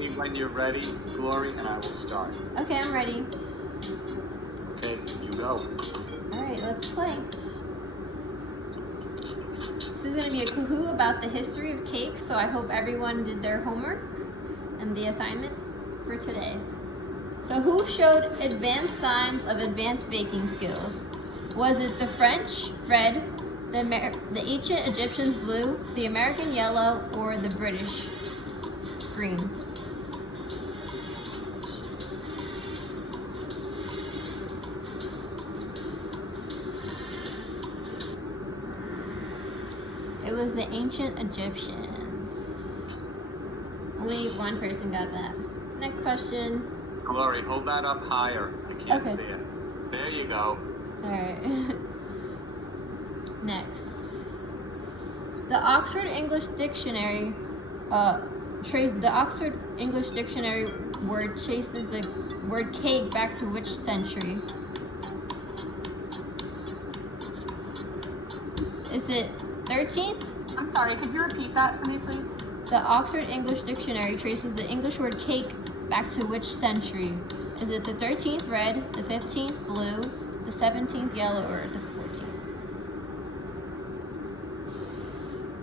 me when you're ready, Glory, and I will start. Okay, I'm ready. Okay, you go. Alright, let's play. This is going to be a Kahoot about the history of cakes, so I hope everyone did their homework and the assignment for today. So who showed advanced signs of advanced baking skills? Was it the French, red, the ancient Egyptians, blue, the American, yellow, or the British, green? It was the ancient Egyptians. Only one person got that. Next question. Glory, hold that up higher. I can't see it. There you go. Alright. Next. The Oxford English Dictionary word traces the word cake back to which century? Is it 13th? I'm sorry, could you repeat that for me, please? The Oxford English Dictionary traces the English word cake back to which century? Is it the 13th red, the 15th blue, the 17th yellow, or the 14th?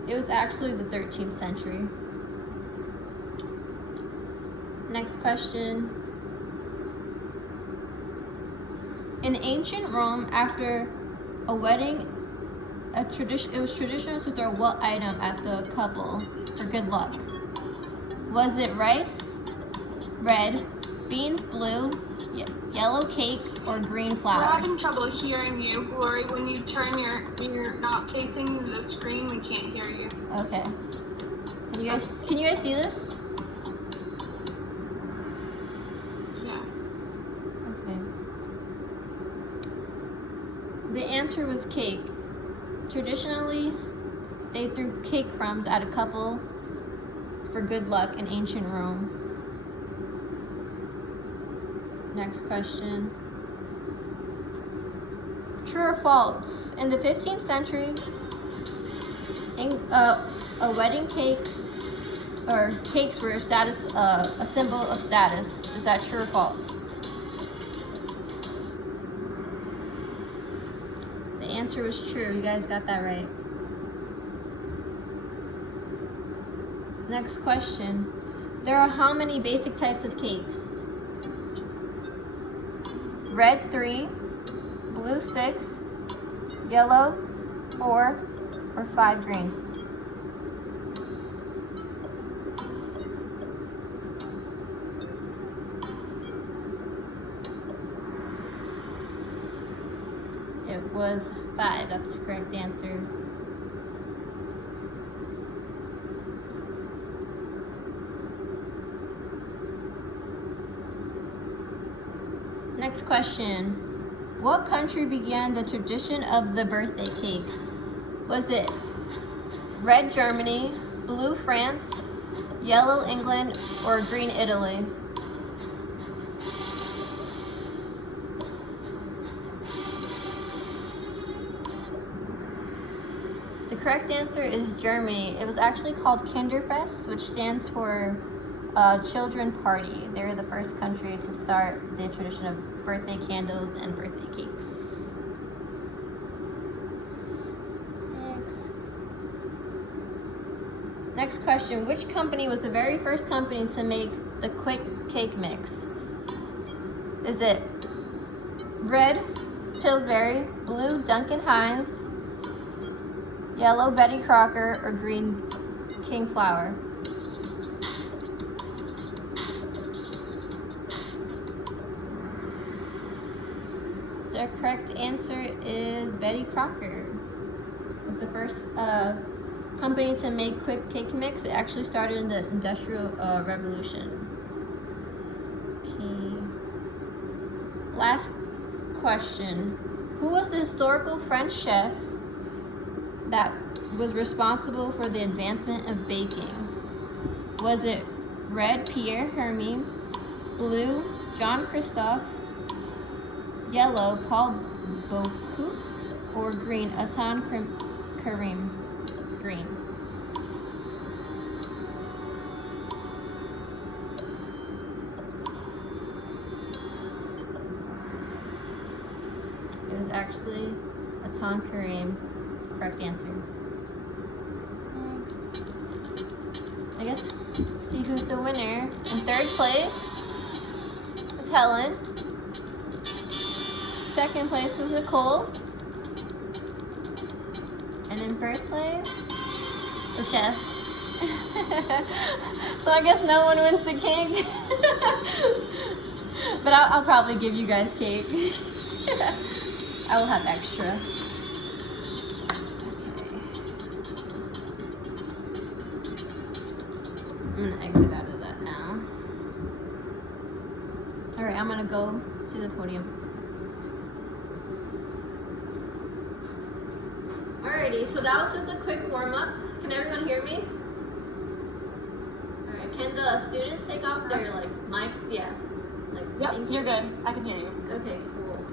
It was actually the 13th century. Next question. In ancient Rome, after a wedding, it was traditional to throw what item at the couple for good luck? Was it rice, red, beans, blue, yellow cake, or green flowers? We're having trouble hearing you, Glory. When you're not facing the screen, we can't hear you. Okay. Can you guys see this? Yeah. Okay. The answer was cake. Traditionally, they threw cake crumbs at a couple for good luck in ancient Rome. Next question. True or false? In the 15th century, a wedding cakes were a symbol of status. Is that true or false? The answer was true. You guys got that right. Next question. There are how many basic types of cakes? Red 3, blue 6, yellow 4, or 5 green? It was 5. That's the correct answer. Next question. What country began the tradition of the birthday cake? Was it red Germany, blue France, yellow England, or green Italy? The correct answer is Germany. It was actually called Kinderfest, which stands for Children Party. They were the first country to start the tradition of birthday candles and birthday cakes. Next question. Which company was the very first company to make the quick cake mix? Is it red Pillsbury, blue Duncan Hines, yellow Betty Crocker, or green King Flour? The correct answer is Betty Crocker. It was the first company to make quick cake mix. It actually started in the Industrial Revolution. Okay. Last question. Who was the historical French chef that was responsible for the advancement of baking? Was it red Pierre Hermé, blue Jean Christophe, yellow Paul Bocuse, or green Atan Karim? Green. actually a tangerine. Correct answer. Next. I guess see who's the winner. In third place was Helen. Second place was Nicole. And in first place the chef. So I guess no one wins the cake. But I'll probably give you guys cake. I will have extra. Okay. I'm gonna exit out of that now. Alright, I'm gonna go to the podium. Alrighty, so that was just a quick warm-up. Can everyone hear me? Alright, can the students take off their mics? Yeah. Yep, you're good. I can hear you. Okay, cool.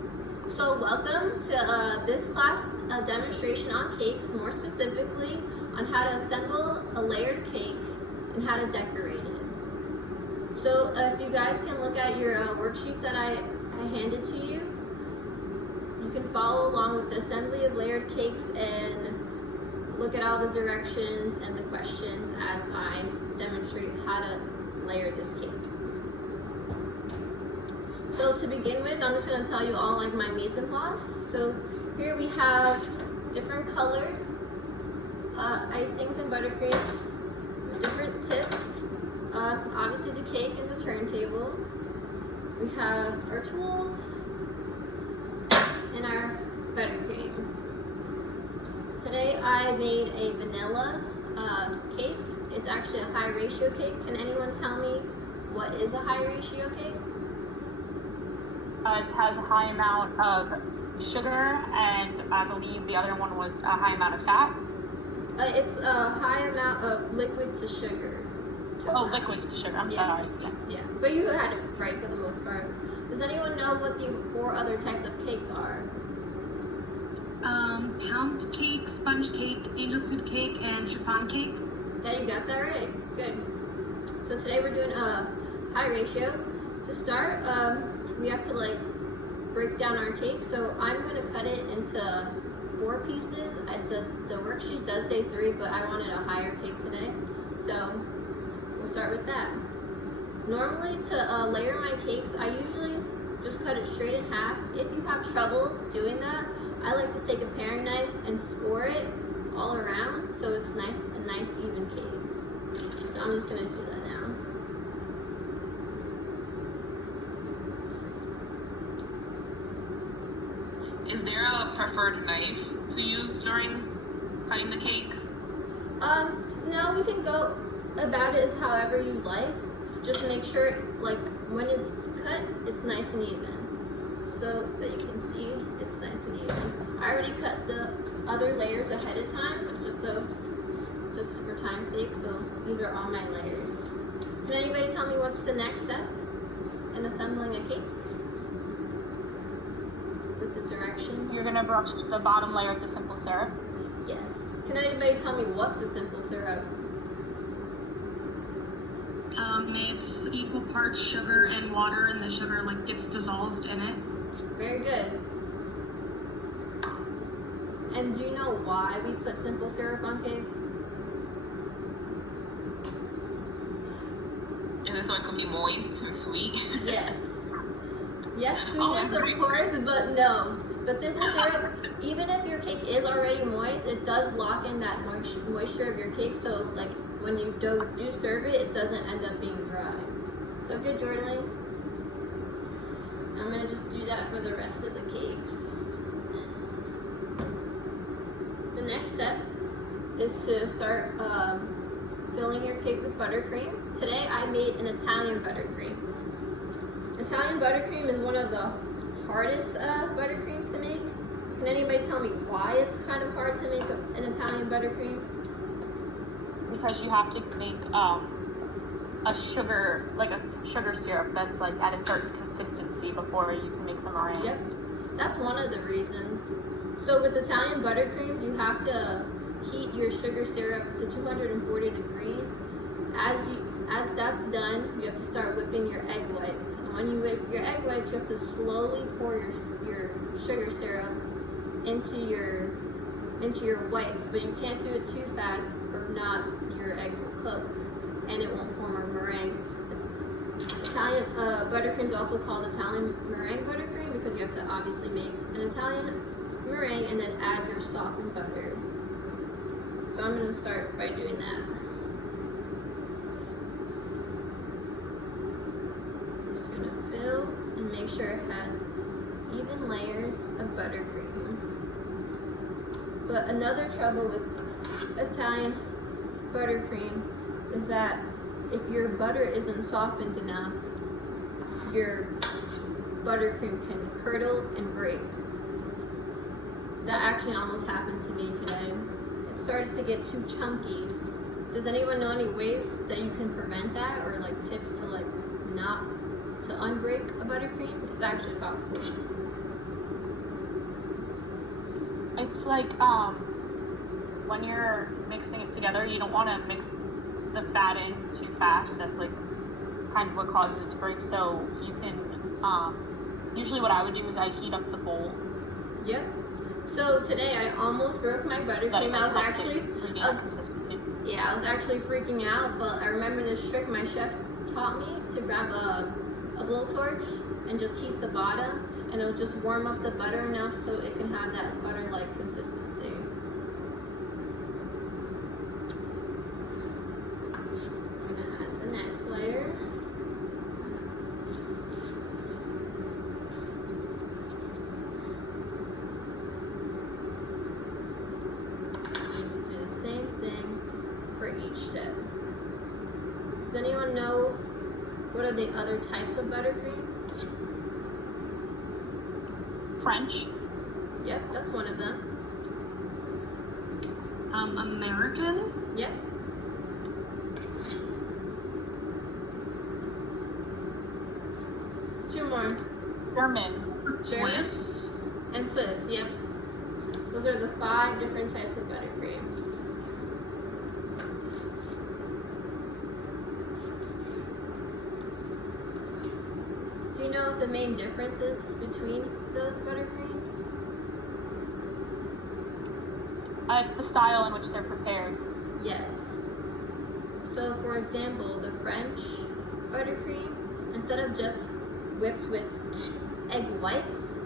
So welcome to this class demonstration on cakes, more specifically on how to assemble a layered cake and how to decorate it. So if you guys can look at your worksheets that I handed to you, you can follow along with the assembly of layered cakes and look at all the directions and the questions as I demonstrate how to layer this cake. So to begin with, I'm just going to tell you all my mise en place. So here we have different colored icings and buttercreams with different tips. Obviously the cake and the turntable. We have our tools and our buttercream. Today I made a vanilla cake. It's actually a high ratio cake. Can anyone tell me what is a high ratio cake? It has a high amount of sugar, and I believe the other one was a high amount of fat. It's a high amount of liquid to sugar. Liquids to sugar. I'm sorry. Yes. Yeah, but you had it right for the most part. Does anyone know what the 4 other types of cake are? Pound cake, sponge cake, angel food cake, and chiffon cake. Yeah, you got that right. Good. So today we're doing a high ratio. To start, we have to break down our cake. So I'm going to cut it into 4 pieces. The worksheet does say 3, but I wanted a higher cake today. So we'll start with that. Normally to layer my cakes, I usually just cut it straight in half. If you have trouble doing that, I like to take a paring knife and score it all around so it's a nice even cake. So I'm just going to do that now. Is there a preferred knife to use during cutting the cake? No, we can go about it as however you like. Just make sure, when it's cut, it's nice and even. So that you can see it's nice and even. I already cut the other layers ahead of time, just for time's sake, so these are all my layers. Can anybody tell me what's the next step in assembling a cake? With the directions? You're gonna brush the bottom layer with the simple syrup. Yes. Can anybody tell me what's a simple syrup? It's equal parts sugar and water, and the sugar gets dissolved in it. Very good. And do you know why we put simple syrup on cake? Is it so it could be moist and sweet? Yes. Yes, sweetness of course, but no. But simple syrup, even if your cake is already moist, it does lock in that moisture of your cake, so when you do serve it, it doesn't end up being dry. So good, Jordan. I'm gonna just do that for the rest of the cakes. The next step is to start filling your cake with buttercream. Today I made an Italian buttercream. Italian buttercream is one of the hardest buttercreams to make. Can anybody tell me why it's kind of hard to make an Italian buttercream? Because you have to make a sugar syrup that's at a certain consistency before you can make the meringue. Yep, that's one of the reasons. So with Italian buttercreams, you have to heat your sugar syrup to 240 degrees. as that's done, you have to start whipping your egg whites. And when you whip your egg whites, you have to slowly pour your sugar syrup into your whites, but you can't do it too fast or not your eggs will cook and it won't form a meringue. Italian buttercream is also called Italian meringue buttercream because you have to obviously make an Italian meringue and then add your softened butter. So I'm going to start by doing that. I'm just going to fill and make sure it has even layers of buttercream. But another trouble with Italian buttercream is that if your butter isn't softened enough, your buttercream can curdle and break. That actually almost happened to me today. It started to get too chunky. Does anyone know any ways that you can prevent that, or like tips to like not to unbreak a buttercream? It's actually possible. It's like when you're mixing it together, you don't want to mix the fat in too fast. That's like kind of what causes it to break. So you can usually what I would do is I heat up the bowl. Yep. So today I almost broke my buttercream. I was actually consistency. Yeah, I was actually freaking out, but I remember this trick my chef taught me to grab a blowtorch and just heat the bottom, and it'll just warm up the butter enough so it can have that butter-like consistency. I'm gonna add the next layer. Do the same thing for each step. Does anyone know what are the other types of buttercream? French. Yep, that's one of them. American. Yep. Two more. German. Swiss. And Swiss, yep. Those are the 5 different types of buttercream. Do you know what the main difference is between those buttercreams? It's the style in which they're prepared. Yes. So for example, the French buttercream, instead of just whipped with egg whites,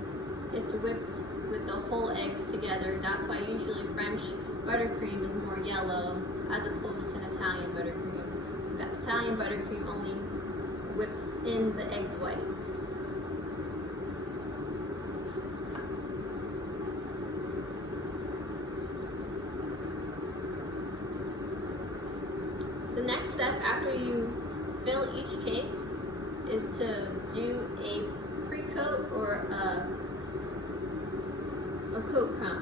it's whipped with the whole eggs together. That's why usually French buttercream is more yellow as opposed to an Italian buttercream. The Italian buttercream only whips in the egg whites. The next step after you fill each cake is to do a pre-coat or a coat crumb.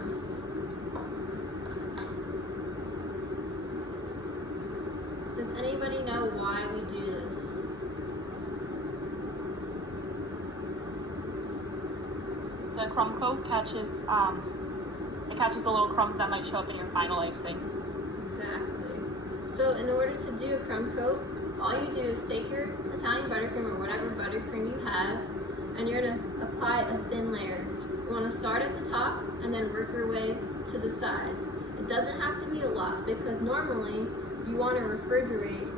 Does anybody know why we do this? The crumb coat catches it catches the little crumbs that might show up in your final icing. Exactly. So in order to do a crumb coat, all you do is take your Italian buttercream or whatever buttercream you have, and you're going to apply a thin layer. You want to start at the top and then work your way to the sides. It doesn't have to be a lot because normally you want to refrigerate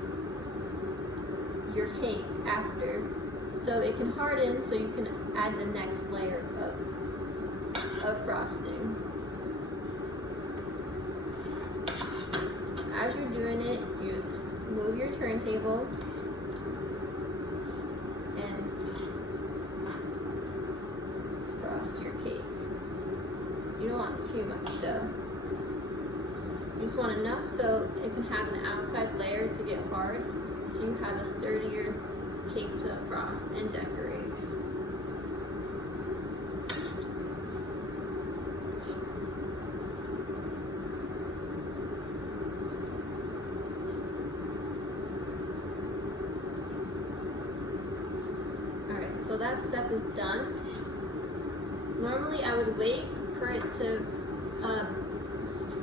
your cake after so it can harden so you can add the next layer of frosting. As you're doing it, you just move your turntable and frost your cake. You don't want too much though. You just want enough so it can have an outside layer to get hard, so you have a sturdier cake to frost and decorate. So that step is done. Normally I would wait for it to,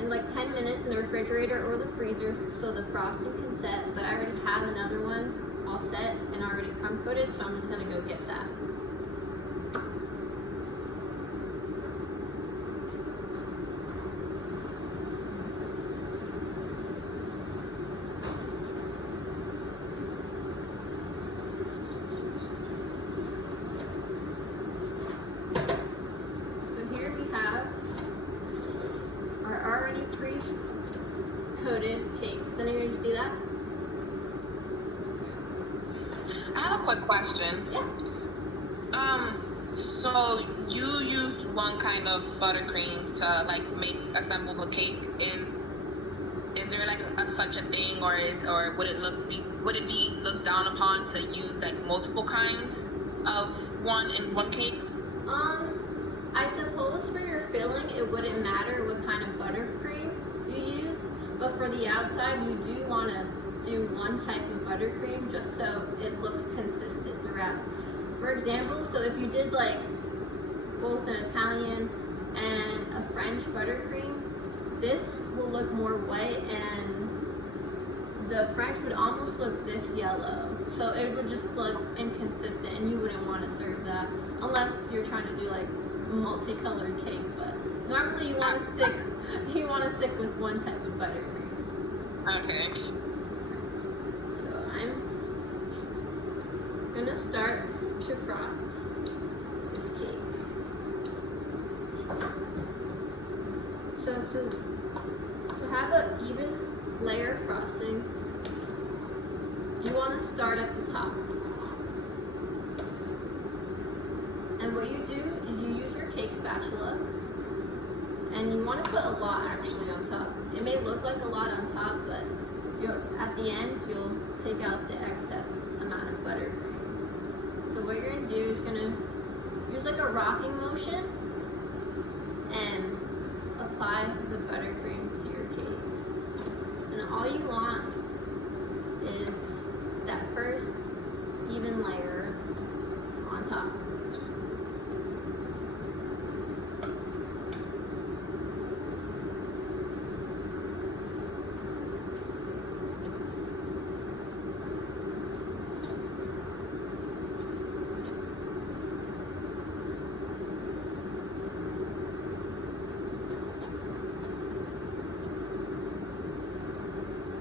in in like 10 minutes in the refrigerator or the freezer so the frosting can set, but I already have another one all set and already crumb coated, so I'm just gonna go get that. Coated cake. Does anybody see that? I have a quick question. Yeah. So you used one kind of buttercream to like assemble the cake. Is there like such a thing, or would it be looked down upon to use like multiple kinds of one in one cake? I suppose for your filling, it wouldn't matter what kind of buttercream you use, but for the outside, you do want to do one type of buttercream just so it looks consistent throughout. For example, so if you did like both an Italian and a French buttercream, this will look more white and the French would almost look this yellow. So it would just look inconsistent and you wouldn't want to serve that unless you're trying to do like multicolored cake, but normally you want to stick with one type of buttercream. Okay. So I'm gonna start to frost this cake. So to have an even layer of frosting, you want to start at the top. And what you do is you use your cake spatula, and you want to put a lot actually on top. It may look like a lot on top, but at the end you'll take out the excess amount of buttercream. So what you're going to do is going to use like a rocking motion and apply the buttercream to your cake. And all you want is that first even layer on top.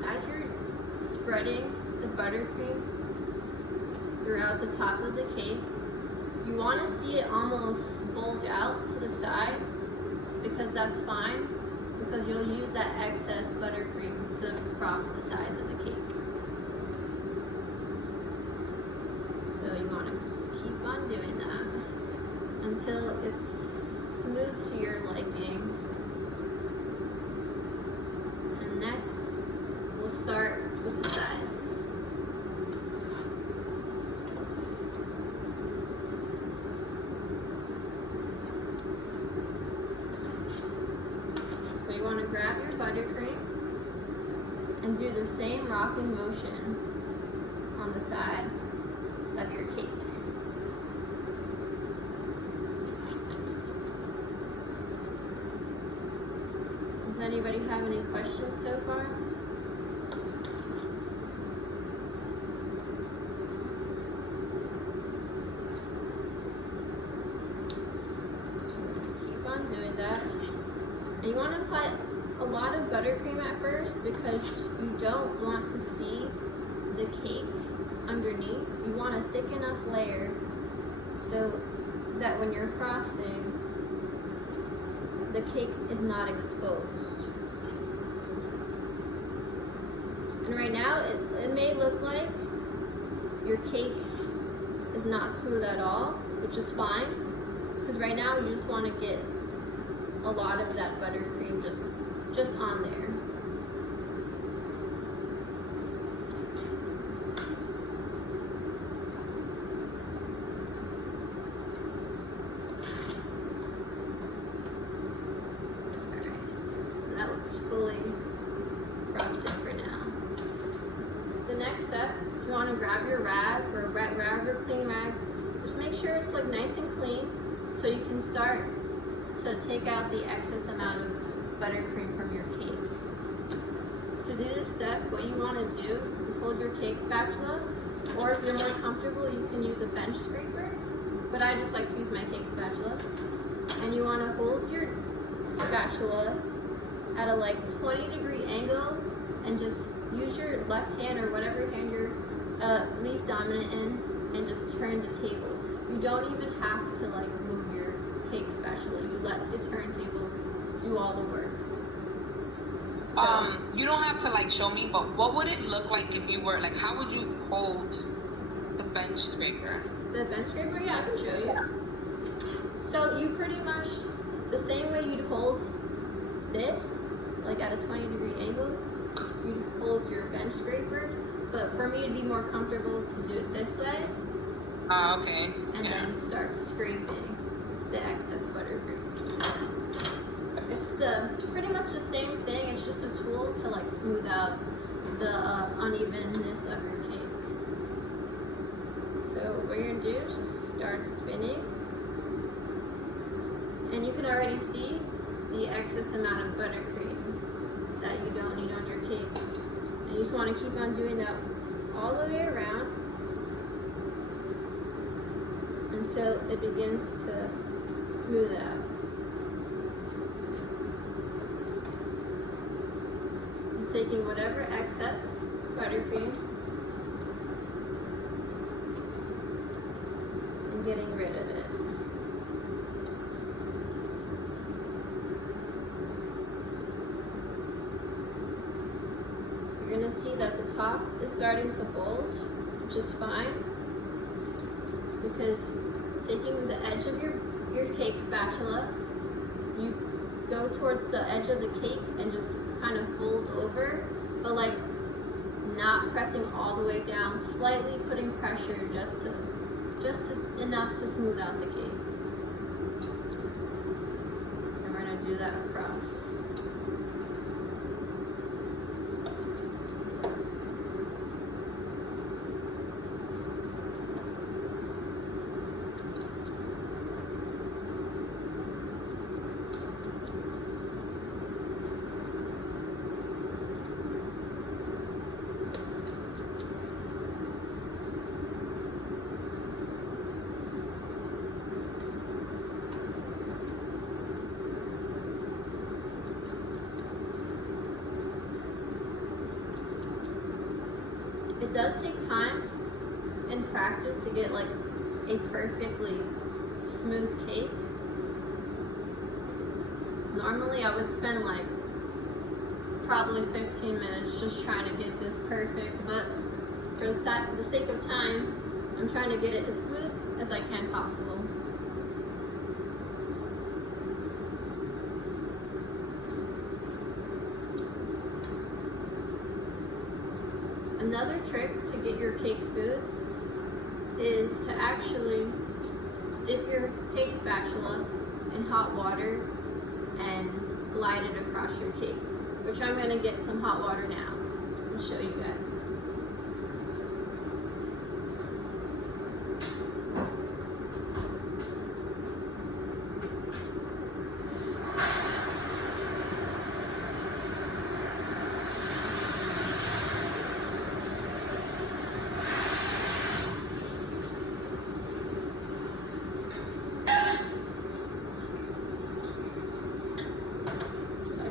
As you're spreading the buttercream throughout the top of the cake, you want to see it almost bulge out to the sides, because that's fine, because you'll use that excess buttercream to frost the sides of the cake. So you want to just keep on doing that until it's smooth to your liking. And next, we'll start with the sides. So you want to grab your buttercream and do the same rocking motion on the side of your cake. Does anybody have any questions so far? Keep on doing that. And you want to apply a lot of buttercream at first because you don't want to see the cake underneath. You want a thick enough layer so that when you're frosting, the cake is not exposed. And right now, it may look like your cake is not smooth at all, which is fine, because right now you just want to get a lot of that buttercream just on there. That looks fully frosted for now. The next step is you want to grab your rag or grab your clean rag. Just make sure it's like nice and clean so you can start to take out the excess amount of buttercream from from your cakes. To do this step, what you want to do is hold your cake spatula, or if you're more comfortable, you can use a bench scraper, but I just like to use my cake spatula. And you want to hold your spatula at a like 20-degree angle and just use your left hand or whatever hand you're least dominant in and just turn the table. You don't even have to like move your cake spatula. You let the turntable do all the work. So, you don't have to like show me, but what would it look like if you were like, how would you hold the bench scraper? the bench scraper, yeah, I can show you. So you pretty much, the same way you'd hold this, like at a 20-degree angle, you'd hold your bench scraper, but for me it'd be more comfortable to do it this way. Okay. And then start scraping the excess buttercream. It's pretty much the same thing, it's just a tool to like smooth out the unevenness of your cake. So what you're gonna do is just start spinning. And you can already see the excess amount of buttercream that you don't need on your cake. And you just wanna keep on doing that all the way around until it begins to smooth out. You're taking whatever excess buttercream and getting rid of it. You're gonna see that the top is starting to bulge, which is fine, because taking the edge of your cake spatula, you go towards the edge of the cake and just kind of fold over, but like not pressing all the way down, slightly putting pressure just enough to smooth out the cake. And we're gonna do that across. It does take time and practice to get like a perfectly smooth cake. Normally I would spend like probably 15 minutes just trying to get this perfect, but for the sake of time, I'm trying to get it as smooth as I can possible. Another trick to get your cake smooth is to actually dip your cake spatula in hot water and glide it across your cake, which I'm going to get some hot water now and show you guys.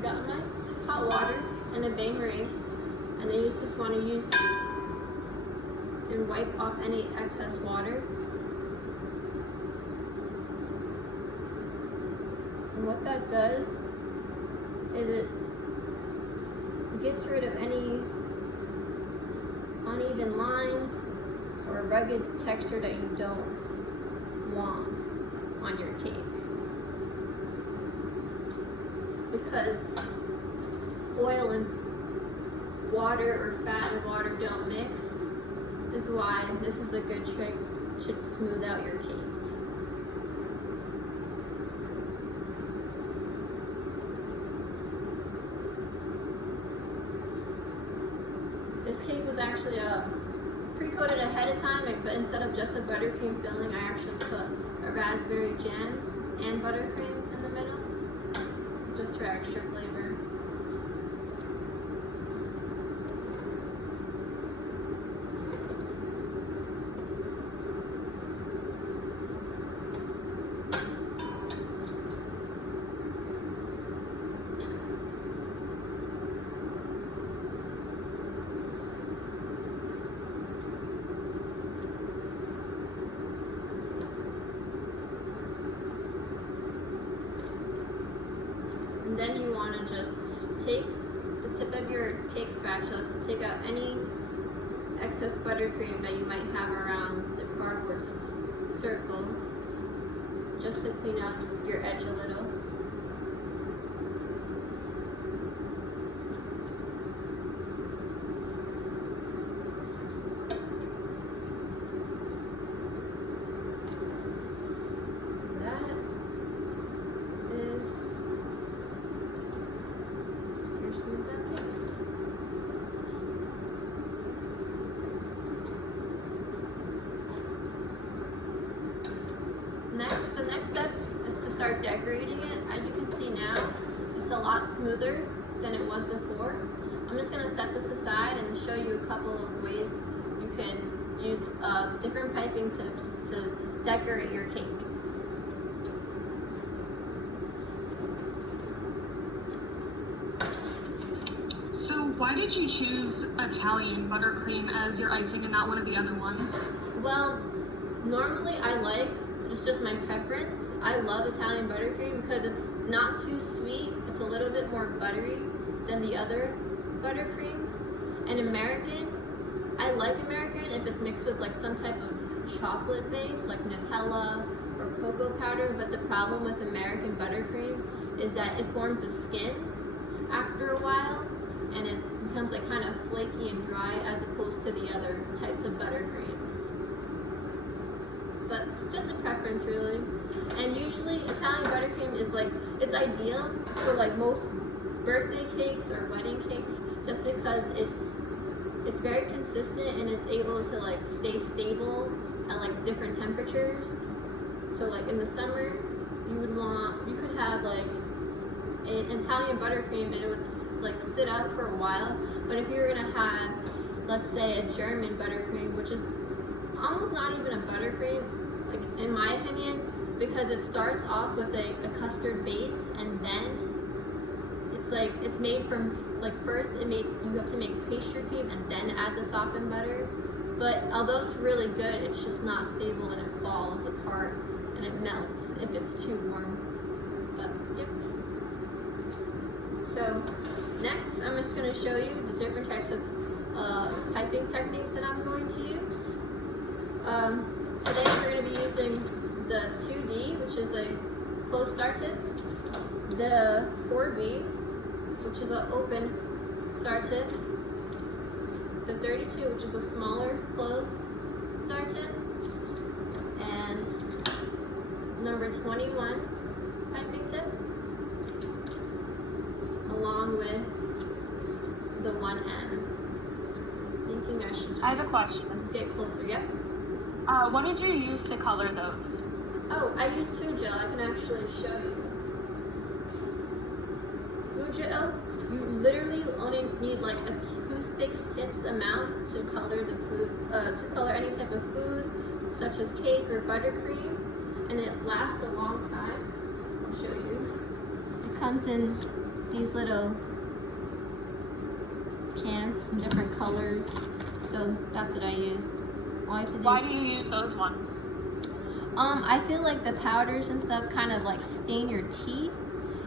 Got my hot water and a bain-marie, and then you just want to use and wipe off any excess water. And what that does is it gets rid of any uneven lines or rugged texture that you don't want on your cake. Because oil and water or fat and water don't mix, is why this is a good trick to smooth out your cake. This cake was actually pre-coated ahead of time, but instead of just a buttercream filling, I actually put a raspberry jam and buttercream in the middle, just for extra flavor. take the tip of your cake spatula to take out any excess buttercream that you might have around the cardboard circle, just to clean up your edge a little. The next step is to start decorating it. As you can see now, it's a lot smoother than it was before. I'm just going to set this aside and show you a couple of ways you can use different piping tips to decorate your cake. So why did you choose Italian buttercream as your icing and not one of the other ones? Well, normally it's just my preference. I love Italian buttercream because it's not too sweet. It's a little bit more buttery than the other buttercreams. And American, I like American if it's mixed with like some type of chocolate base, like Nutella or cocoa powder. But the problem with American buttercream is that it forms a skin after a while, and it becomes like kind of flaky and dry as opposed to the other types of buttercreams. But just a preference really. And usually Italian buttercream is like, it's ideal for like most birthday cakes or wedding cakes, just because it's very consistent and it's able to like stay stable at like different temperatures. So like in the summer, you could have like an Italian buttercream and it would like sit out for a while. But if you're gonna have, let's say, a German buttercream, which is almost not even a buttercream, like in my opinion, because it starts off with a custard base, and then it's made from like you have to make pastry cream and then add the softened butter. But although it's really good, it's just not stable and it falls apart and it melts if it's too warm. But yep. So next, I'm just going to show you the different types of piping techniques that I'm going to use. Today we're going to be using the 2D, which is a closed start tip, the 4B, which is an open start tip, the 32, which is a smaller closed start tip, and number 21 piping tip, along with the 1M. Thinking I should just I have a question. Get closer, yep. What did you use to color those? Oh, I used food gel. I can actually show you. Food gel, you literally only need like a toothpick's tips amount to color the food, to color any type of food, such as cake or buttercream, and it lasts a long time. I'll show you. It comes in these little cans, different colors, so that's what I use. All I have to do Why do you use those ones? I feel like the powders and stuff kind of like stain your teeth,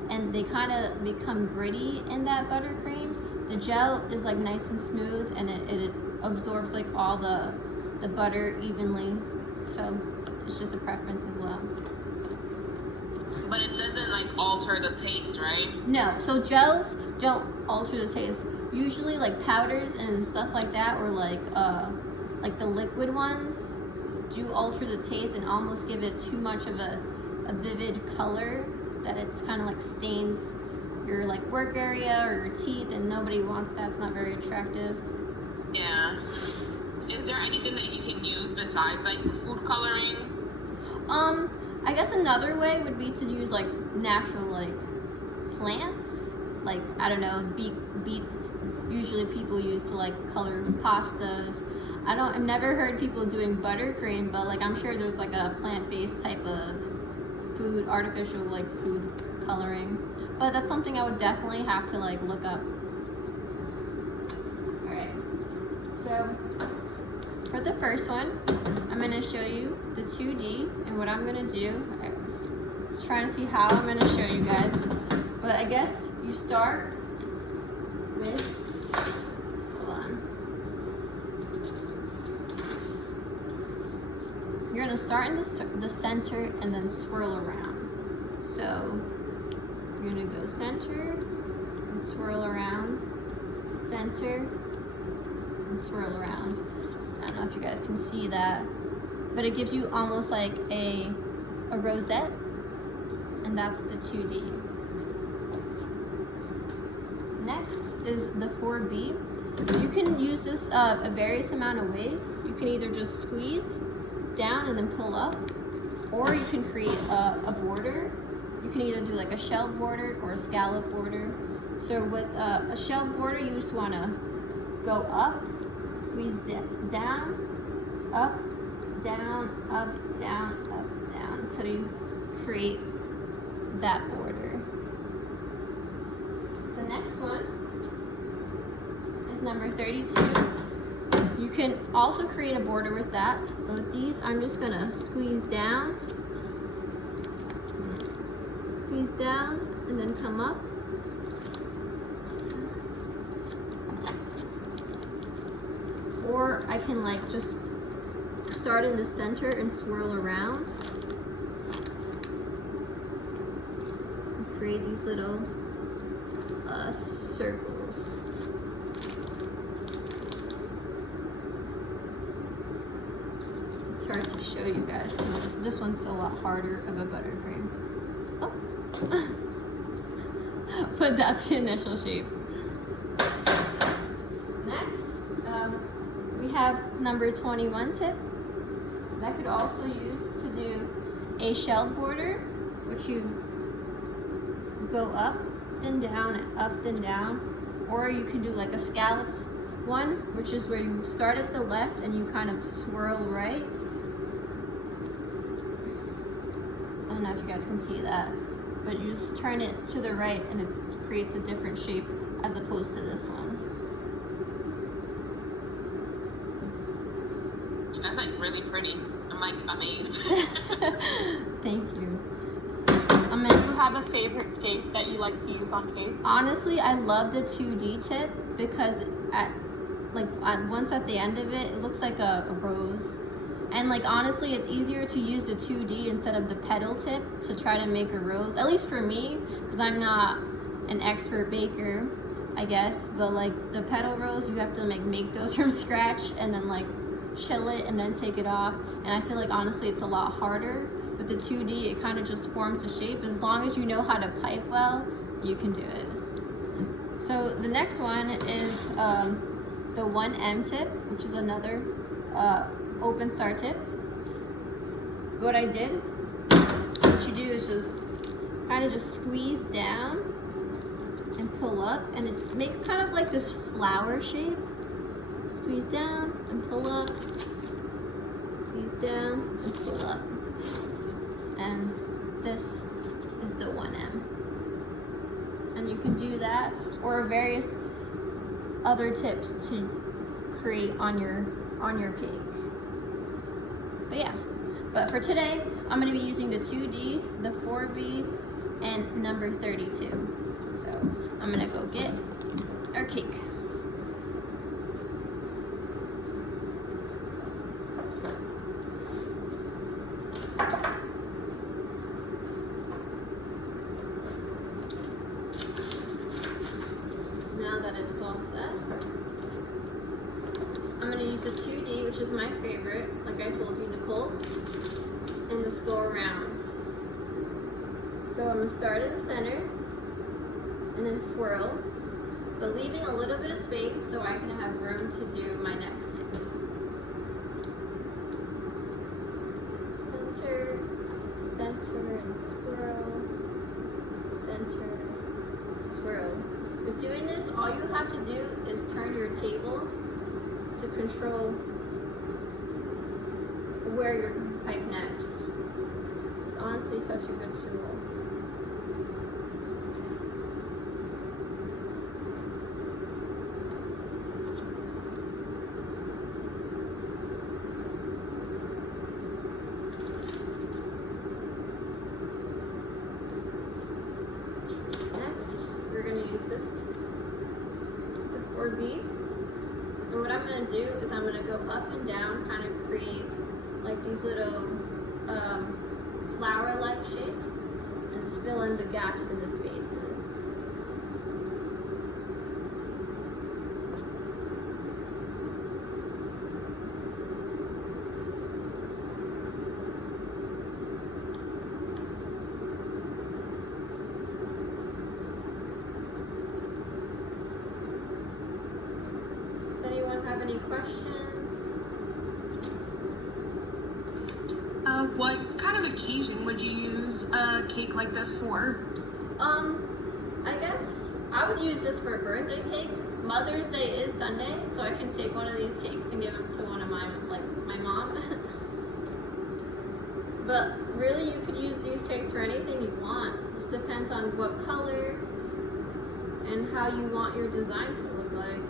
and they kind of become gritty in that buttercream. The gel is like nice and smooth, and it absorbs like all the butter evenly, so it's just a preference as well. But it doesn't like alter the taste, right? No, so gels don't alter the taste. Usually like powders and stuff like that, or like the liquid ones, do alter the taste and almost give it too much of a vivid color that it's kind of like stains your like work area or your teeth, and nobody wants that. It's not very attractive. Yeah. Is there anything that you can use besides like food coloring? I guess another way would be to use like natural like plants, like I don't know, beets. Usually people use to like color pastas. I've never heard people doing buttercream, but like I'm sure there's like a plant-based type of food, artificial like food coloring. But that's something I would definitely have to like look up. Alright, so for the first one, I'm going to show you the 2D, and what I'm going to do, I was trying to see how I'm going to show you guys, but I guess you start with, hold on. You're gonna start in the center and then swirl around. So you're gonna go center and swirl around, center and swirl around. I don't know if you guys can see that, but it gives you almost like a rosette, and that's the 2D. Next is the 4B. You can use this a various amount of ways. You can either just squeeze down and then pull up, or you can create a border. You can either do like a shell border or a scallop border. So with a shell border, you just want to go up, squeeze down, up, down, up, down, up, down, until you create that border. The next one is number 32. You can also create a border with that, but with these, I'm just gonna squeeze down, and then come up. Or I can like just start in the center and swirl around. And create these little circles. It's hard to show you guys because this one's a lot harder of a buttercream. Oh. But that's the initial shape. Next, we have number 21 tip. That could also use to do a shell border, which you go up, then down, and up, then down. Or you can do like a scalloped one, which is where you start at the left and you kind of swirl right. I don't know if you guys can see that, but you just turn it to the right and it creates a different shape as opposed to this one. That's like really pretty. I'm like amazed. Thank you. Do you have a favorite shape that you like to use on cakes? Honestly, I love the 2D tip because once at the end of it, it looks like a rose. And like honestly, it's easier to use the 2D instead of the petal tip to try to make a rose. At least for me, because I'm not an expert baker, I guess. But like the petal rose, you have to like make those from scratch and then like chill it and then take it off. And I feel like honestly, it's a lot harder. With the 2D, it kind of just forms a shape. As long as you know how to pipe well, you can do it. So the next one is the 1M tip, which is another open star tip. What I did, what you do is just kind of just squeeze down and pull up, and it makes kind of like this flower shape. Squeeze down and pull up, squeeze down and pull up. And this is the 1M. And you can do that or various other tips to create on your cake. But yeah, but for today, I'm gonna be using the 2D, the 4B, and number 32. So I'm gonna go get our cake. Now that it's all set, I'm going to use the 2D, which is my favorite, like I told you, Nicole, and just go around. So I'm going to start in the center, and then swirl, but leaving a little bit of space so I can have room to do my next. Center, center, and swirl, center, swirl. With doing this, all you have to do is turn your table to control where you're going to pipe next. It's honestly such a good tool. Next, we're going to use this V. And what I'm going to do is I'm going to go up and down, kind of create like these little flower-like shapes, and just fill in the gaps in the spaces. Does anyone have any questions? What kind of occasion would you use a cake like this for? I guess I would use this for a birthday cake. Mother's Day is Sunday, so I can take one of these cakes and give them to one of my mom. But really, you could use these cakes for anything you want. Just depends on what color and how you want your design to look like.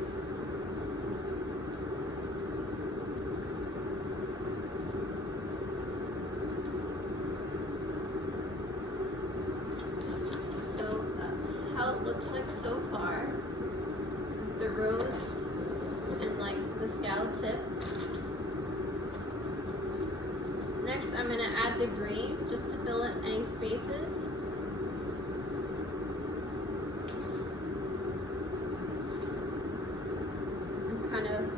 So that's how it looks like so far. The rose and like the scallop tip. Next, I'm going to add the green just to fill in any spaces. And kind of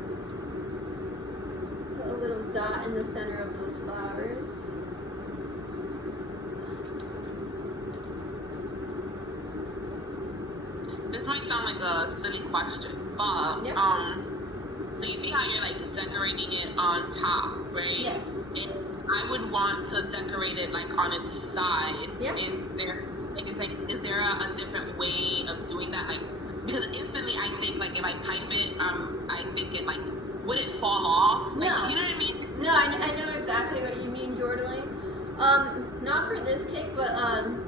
put a little dot in the center of those flowers. This might sound like a silly question, but Yep. so you see how you're like decorating it on top, right? Yes. And I would want to decorate it like on its side. Yep. Is there a different way of doing that? Like, because instantly I think like if I pipe it, I think it like, would it fall off? Like, No. you know what I mean? No, I know exactly what you mean, Jordan. Not for this cake, but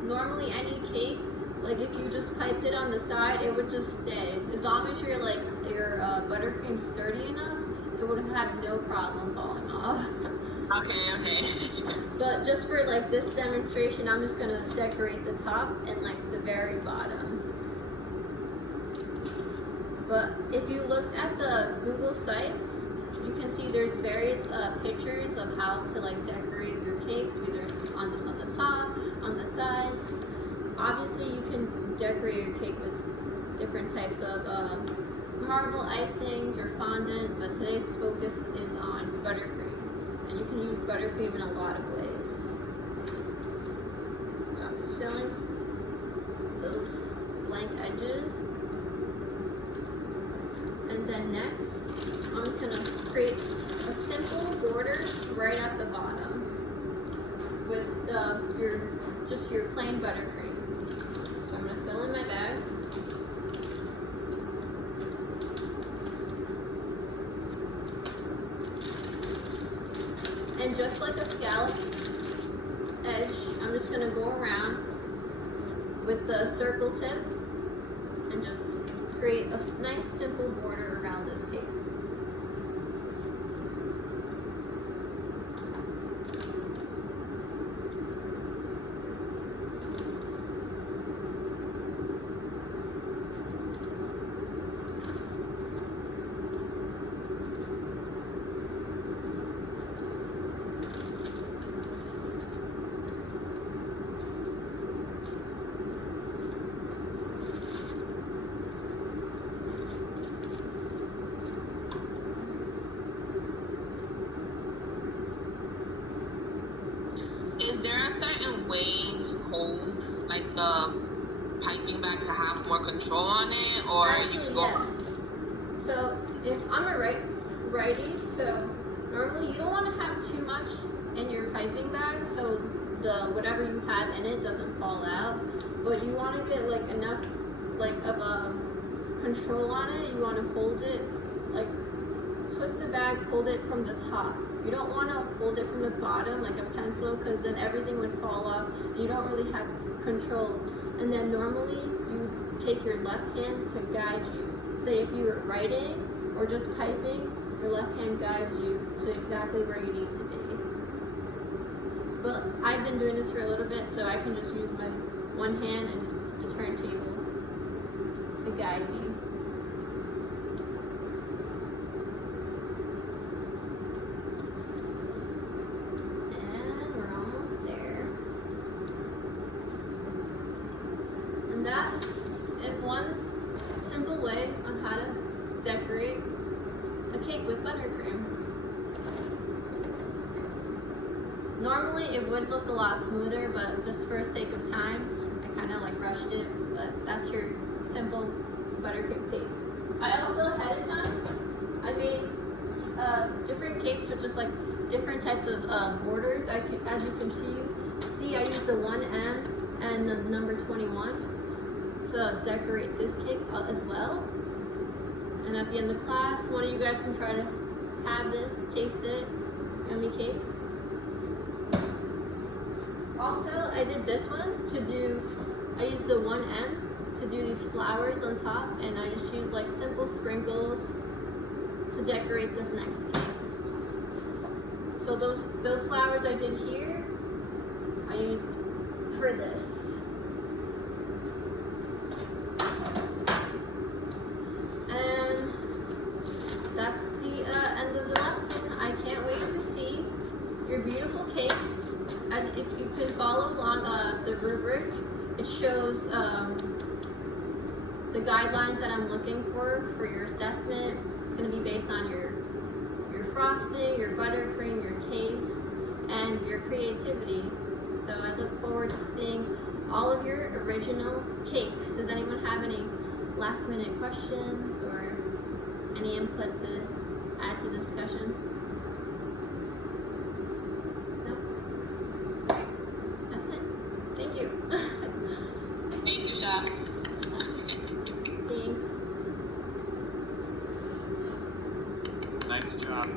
normally any cake, like if you just piped it on the side, it would just stay. As long as your buttercream's sturdy enough, it would have no problem falling off. Okay. But just for like this demonstration, I'm just gonna decorate the top and like the very bottom. But if you looked at the Google sites, you can see there's various pictures of how to like decorate your cakes, either just on the top, on the sides. Obviously, you can decorate your cake with different types of marble icings or fondant, but today's focus is on buttercream. And you can use buttercream in a lot of ways. So I'm just filling those blank edges. And then next, I'm just going to create a simple border right at the bottom with your plain buttercream. So I'm going to fill in my bag. And just like a scallop edge, I'm just going to go around with the circle tip and just create a nice simple border around this cake. Is there a certain way to hold like the piping bag to have more control on it, or Actually, you can go? yes. So if I'm a righty, so normally you don't want to have too much in your piping bag, so the whatever you have in it doesn't fall out. But you want to get like enough like of a control on it. You want to hold it like twist the bag, hold it from the top. You don't want to hold it from the bottom like a pencil, because then everything would fall off and you don't really have control. And then normally you take your left hand to guide you. Say if you were writing or just piping, your left hand guides you to exactly where you need to be. But I've been doing this for a little bit, so I can just use my one hand and just the turntable to guide me. one simple way on how to decorate a cake with buttercream. Normally it would look a lot smoother, but just for the sake of time, I kind of like rushed it, but that's your simple buttercream cake. I also, ahead of time, I made different cakes with just like different types of borders. As you can see, I used the 1M and the number 21 to decorate this cake as well. And at the end of class, one of you guys can try to have this, taste it, yummy cake. Also, I did this one I used the 1M to do these flowers on top, and I just used like simple sprinkles to decorate this next cake. So those flowers I did here, I used for this. And that's the end of the lesson. I can't wait to see your beautiful cakes. As if you can follow along the rubric, it shows the guidelines that I'm looking for your assessment. It's going to be based on your frosting, your buttercream, your taste, and your creativity. So I look forward to seeing all of your original cakes. Does anyone have any last minute questions or any input to add to the discussion? No? Okay, that's it. Thank you. Thank you, Chef. Thanks. Nice job.